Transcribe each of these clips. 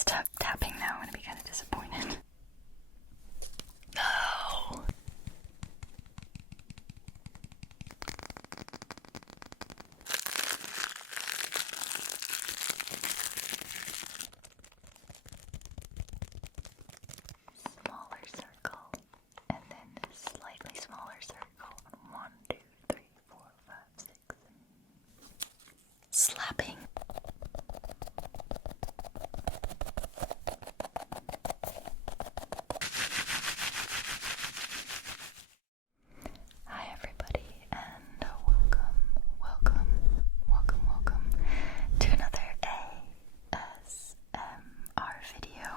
stop tapping now, I'm gonna be kind of disappointed. No! Smaller circle, and then slightly smaller circle. 1, 2, 3, 4, 5, 6. Slapping. Hi everybody, and welcome to another ASMR video.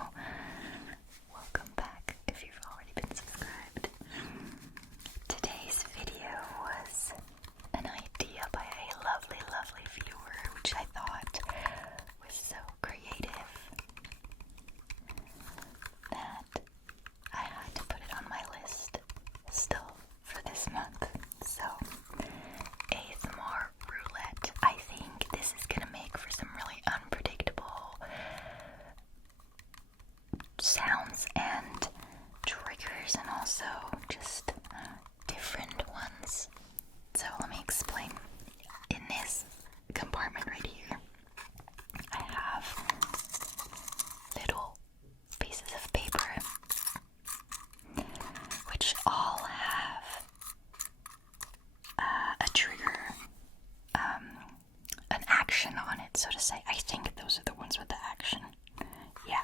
Welcome back if you've already been subscribed. Today's video was an idea by a lovely viewer, which I thought was so creative that I had to put it on my list still for this month. So, ASMR Roulette. I think this is gonna make for some really unpredictable sounds and triggers, and also just different ones. So let me explain. In this compartment right here, I have little pieces of paper which all have a trigger, an action on it, so to say. I think those are the ones with the action. Yeah.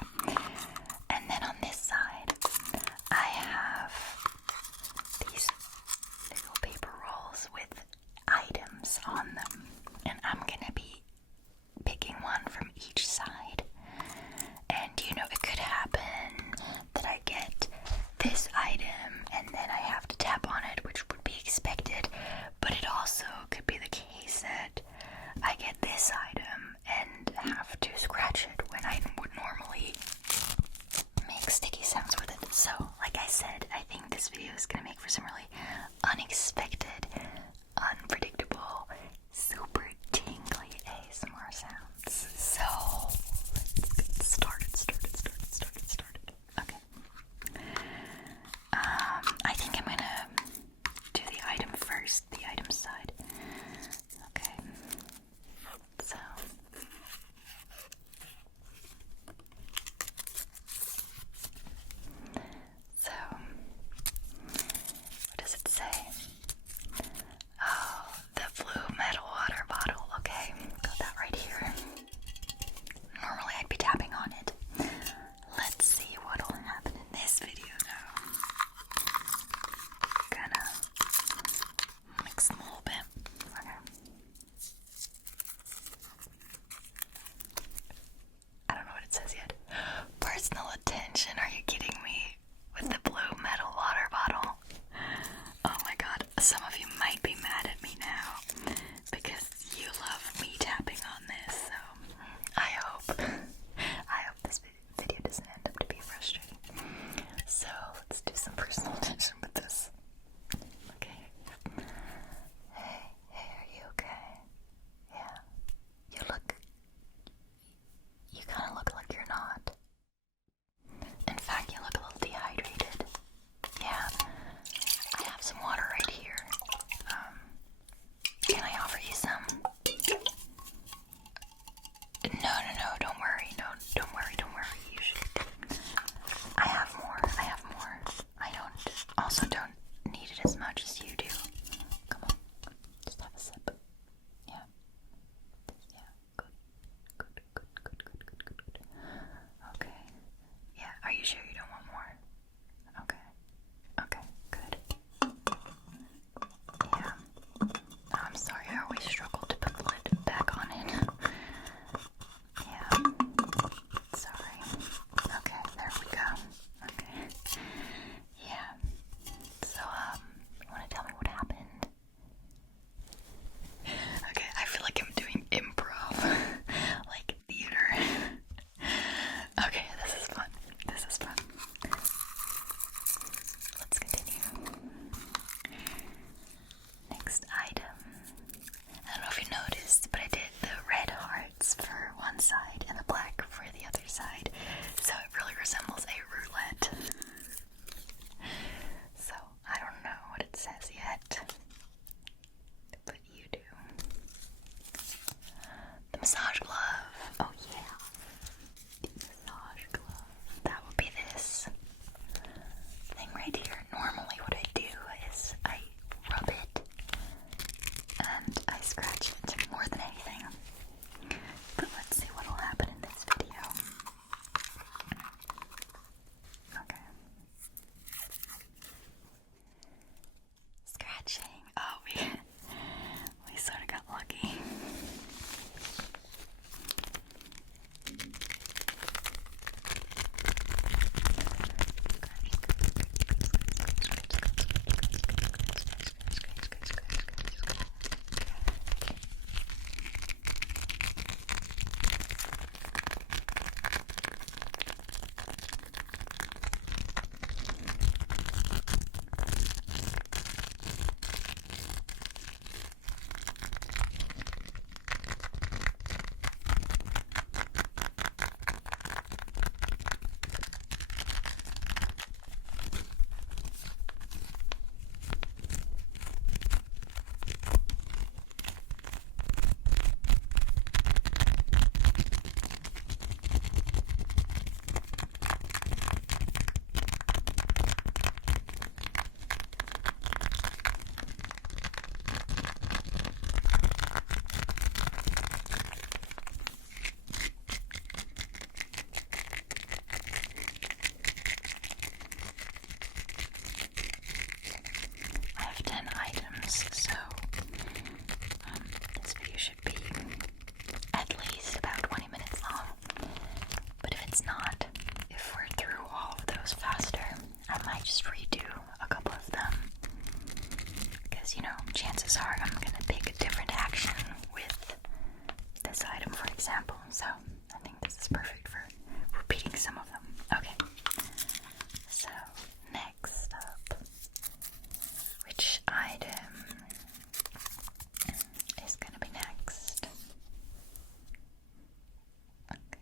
And then on this side, I have these little paper rolls with items on them, and I'm gonna be picking one from each side. And it could happen that I get this item and then I have to tap on it, which would be expected, but it also could be the case that I get this item and have to scratch it when I would normally make sticky sounds with it. So, like I said, I think this video is gonna make for some really unexpected, unpredictable, super tingly ASMR sounds. So, let's get started. Okay. I think I'm gonna do the item first, the item side. Okay. So, what does it say? so I think this is perfect for repeating some of them. Okay, so next up, which item is going to be next? Okay.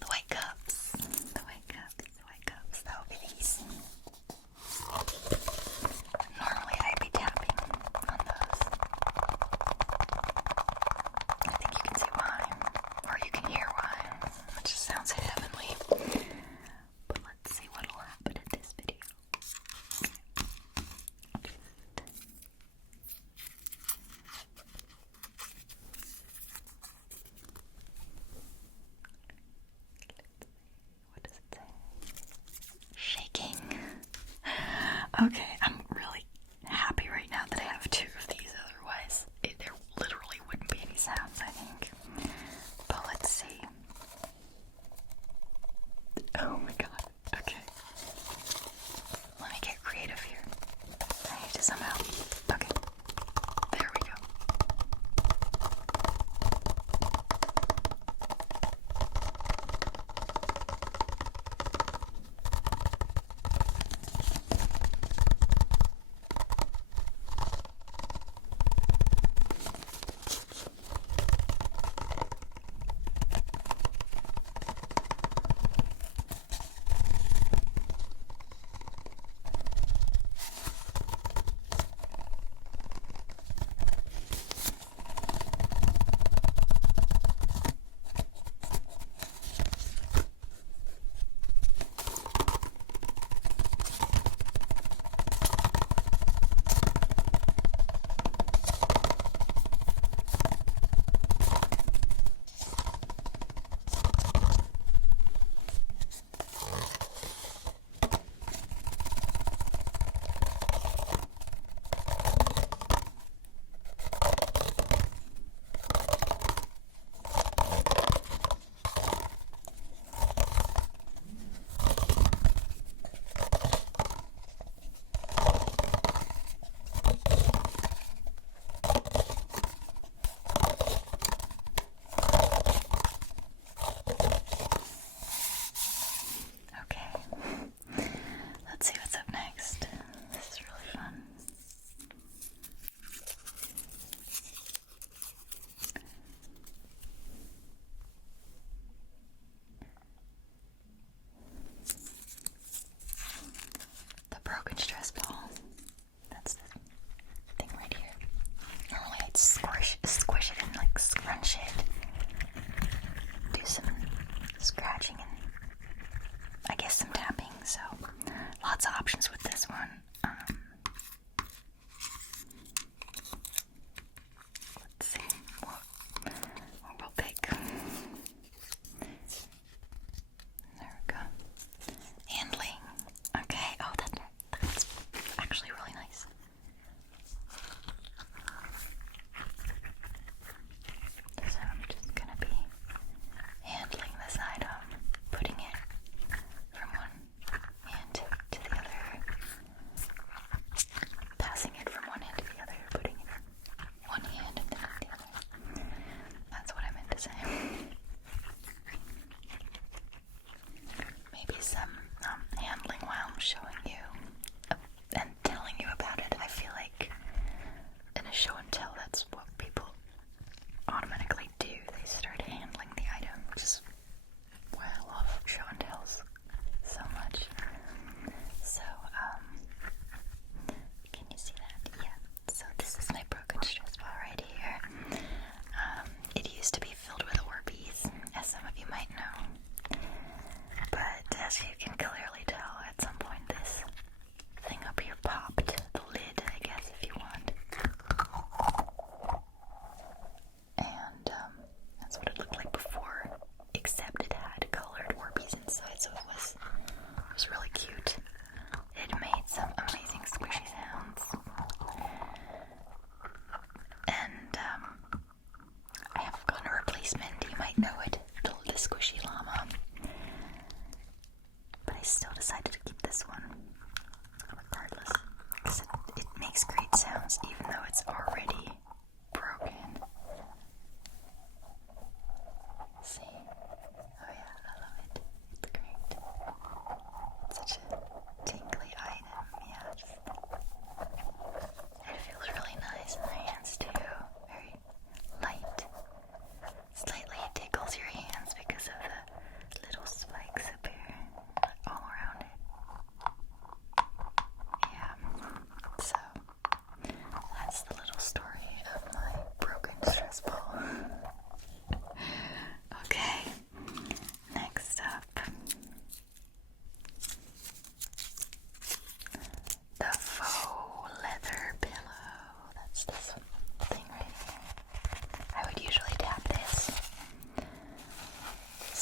The white cups. The white cups. The white cups. That will be these. Normally I'd be tapping on those. I think you can see why. Or you can hear why. It just sounds heavenly. But let's see what'll happen in this video. What does it say? Shaking. Okay, I'm really happy right now that I have two of these, otherwise there literally wouldn't be any sounds, I think. But let's see. Oh my god. Okay. Let me get creative here. I need to somehow. Okay. There we go. Let's see what's up next. This is really fun. The broken stress ball. That's the thing right here. Normally I'd squish it and like scrunch it. Do some scratching and I guess some tapping, so lots of options with this one. Let's see what we'll pick. There we go. Handling. Okay, oh that's actually really nice. So I'm just gonna be handling this item, putting it from one hand to the other, passing it from one hand to the other, putting it in one hand and then the other. That's what I meant to say. Maybe some handling while I'm showing you and telling you about it. I feel like in a show and tell, that's what people automatically do. They start handling the item, which is why I love show and tells so much. So, can you see that? Yeah. So this is my broken stress ball right here. It used to be filled with Orbeez, as some of you might know. But as you can clearly tell, at some point this thing up here popped. The lid, I guess, if you want. And that's what it looked like before, except it had colored Orbeez inside, so it was really cute. It made some amazing squishy sounds. And I have gotten a replacement, you might know it, the squishy llama. But I still decided to keep this one, regardless, because it makes great sounds even though it's already broken.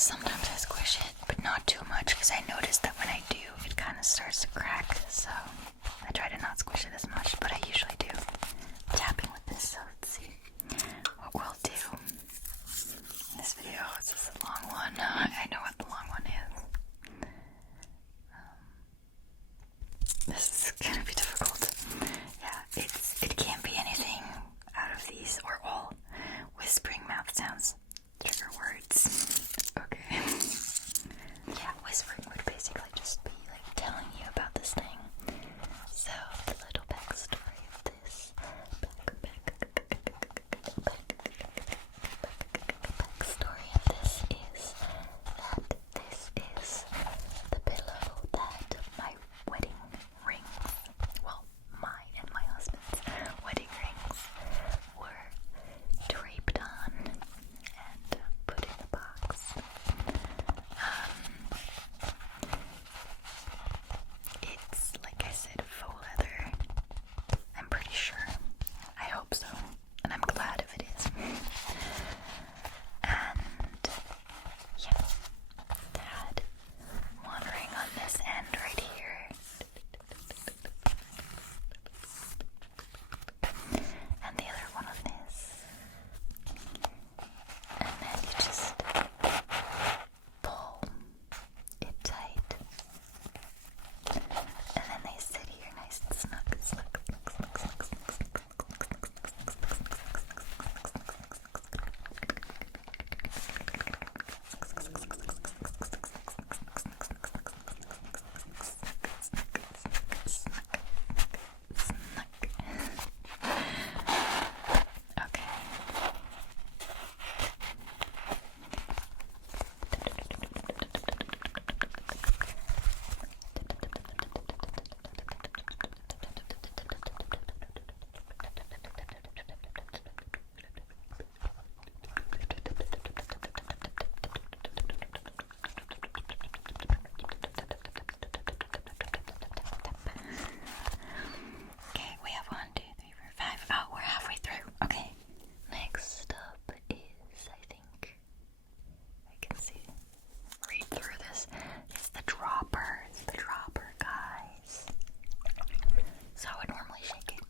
sometimes I squish it, but not too much because I noticed that when I do, it kind of starts to crack. So I try to not squish it as much, but I usually do. Tapping with this, so let's see what we'll do. This video is just a long one. I know what the long one is. This is gonna be difficult. Yeah, it can't be anything out of these or all whispering mouth sounds. Trigger words. Okay. Yeah, whispering would basically just be like telling you about this thing. So the little backstory of this. Backstory of this is that this is the pillow that my wedding rings, well, mine and my husband's wedding rings were draped on and put in the box. It's, like I said, faux leather. I'm pretty sure. I hope so. And I'm glad if it is. And yeah, had one ring on this end right here. And the other one on this. And then you just pull it tight. And then they sit here nice and snug. Okay. Okay, we have 1, 2, 3, 4, 5. Oh, we're halfway through. Okay. Next up is, I think, I can see, read through this. It's the dropper. It's the dropper, guys. So I would normally shake it.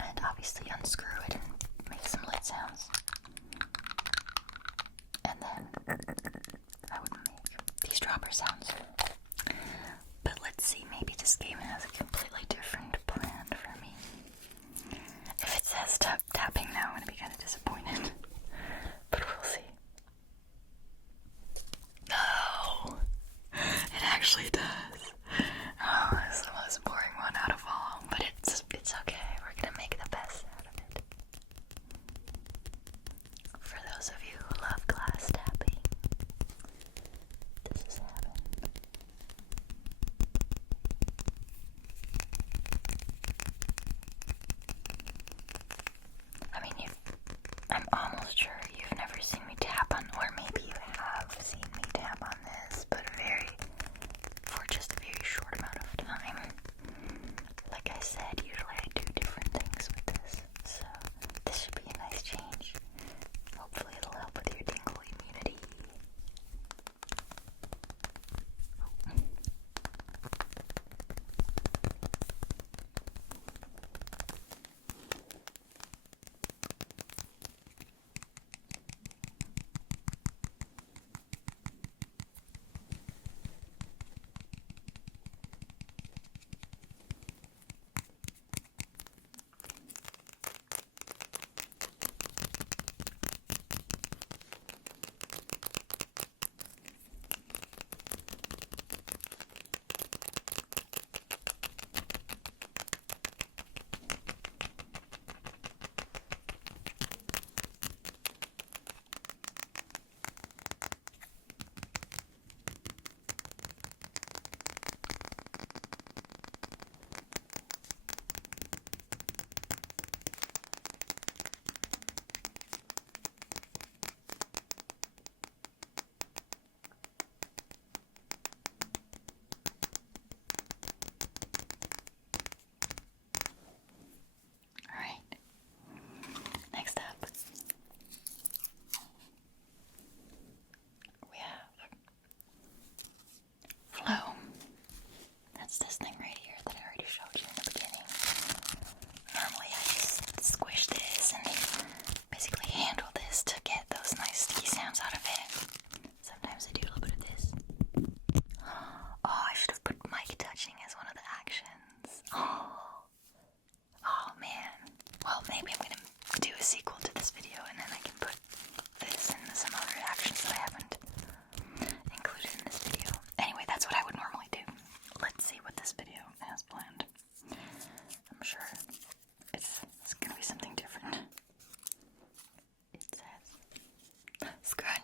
And obviously unscrew it and make some lid sounds. And then I would make these dropper sounds. But let's see, maybe this game has a completely different plan for me. If it says tapping now, I'm going to be kind of disappointed. But we'll see. No! It actually does. Oh, this is the most boring one out of all. But it's okay. We're going to make the best out of it. For those of you who love glass tapping, this is heaven. I mean, I'm almost sure you've never seen me tap on, or maybe you have seen me tap on this, but for just a very short amount of time. Like I said, usually I do different things with this, so this should be a nice change. Hopefully it'll help with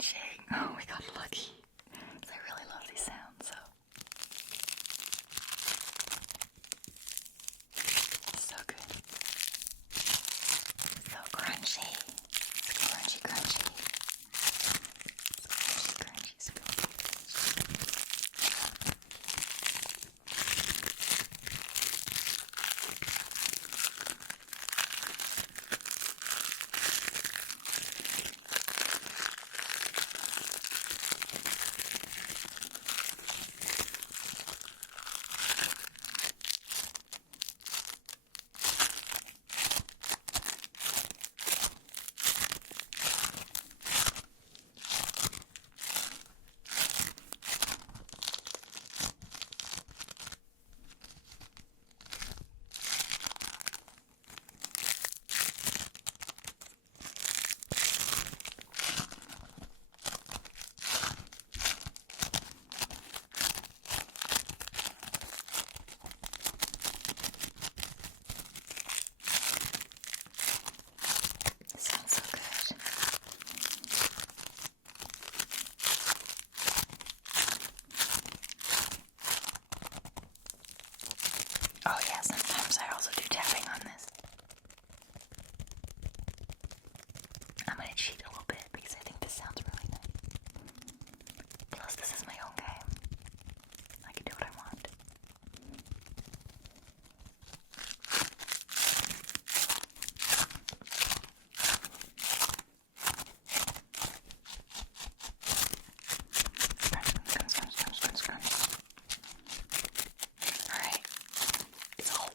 scrunching. Oh, we got lucky. I really love these sounds, so. So good. So crunchy. Crunchy, crunchy. Crunchy, crunchy, crunchy. Sounds so good. Oh yeah, sometimes I also do tapping on this. I'm gonna cheat a little bit because I think this sounds really nice. Plus, this is my own game. I can do what I want. Alright. It's a whole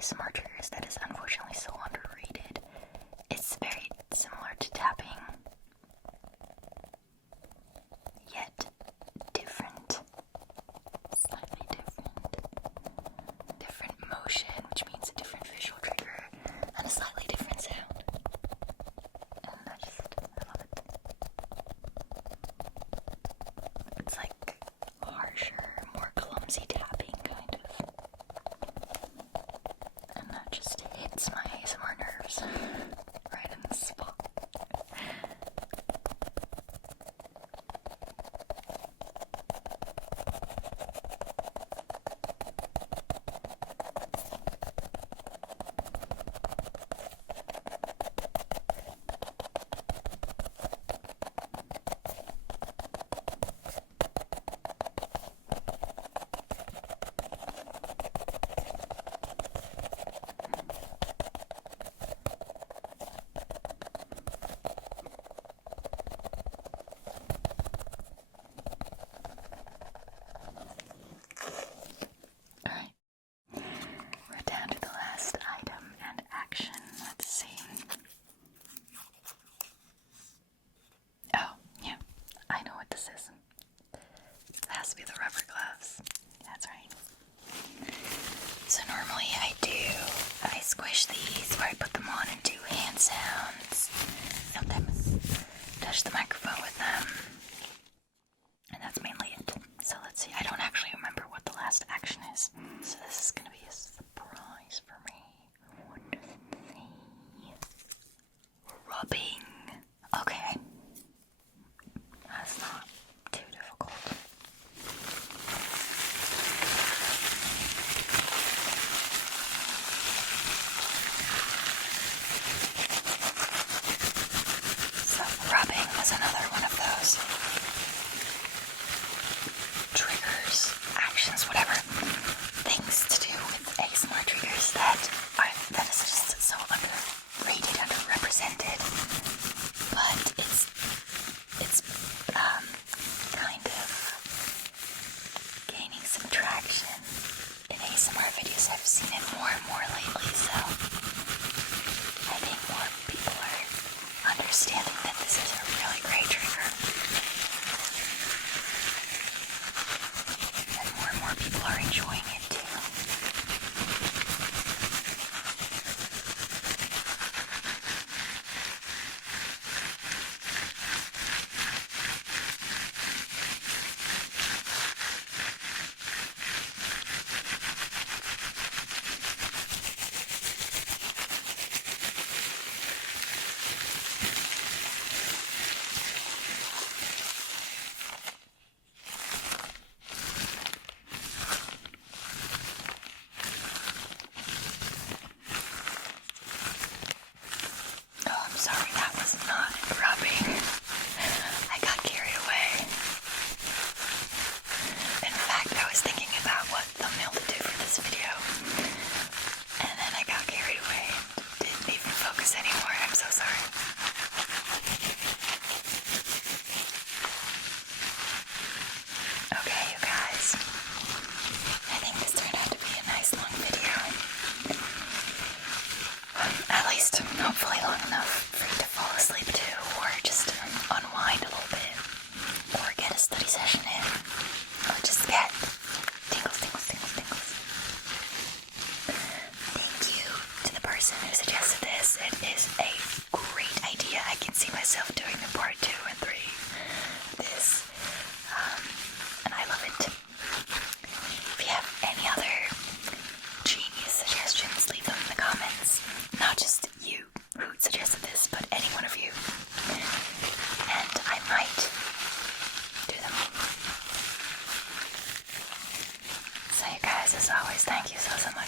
ASMR triggers that is unfortunately so underrated. It's very similar to tapping, yet different. Slightly different. Different motion, which means a different visual trigger, and a slightly different sound. And I love it. It's like harsher, more clumsy tapping, kind of. And that just hits my ASMR nerves right in the spot. Alright, we're down to the last item and action. Let's see. Oh, yeah, I know what this is. It has to be the rubber gloves. That's right. So normally I squish these where I put them on and do hand sounds. Sometimes touch the microphone with them. And that's mainly it. So let's see. I don't actually remember what the last action is. So this is gonna be a surprise for me. What does it say? Rubbing. Okay. That's not too difficult. So rubbing is another one of those triggers, actions, whatever, things to do with ASMR triggers that is just so underrated, underrepresented, but it's kind of gaining some traction in ASMR videos. I've seen it more and more lately, so I think more people are understanding that this is a really great trigger. And more people are enjoying it too. Oh, I'm sorry, that was not rubbing. I got carried away. In fact, I was thinking about what thumbnail to do for this video, and then I got carried away and didn't even focus anymore. I'm so sorry. Okay, you guys. I think this turned out to be a nice long video. At least, hopefully long enough for you to fall asleep to, or just unwind a little bit, or get a study session in, or just get tingles, tingles, tingles, tingles. Thank you to the person who suggested this. It is a great idea. I can see myself doing the part 2 and 3 of this, and I love it. If you have any other genius suggestions, leave them in the comments. Not just you who suggested this, but any one of you. And I might do them. So you guys, as always, thank you so much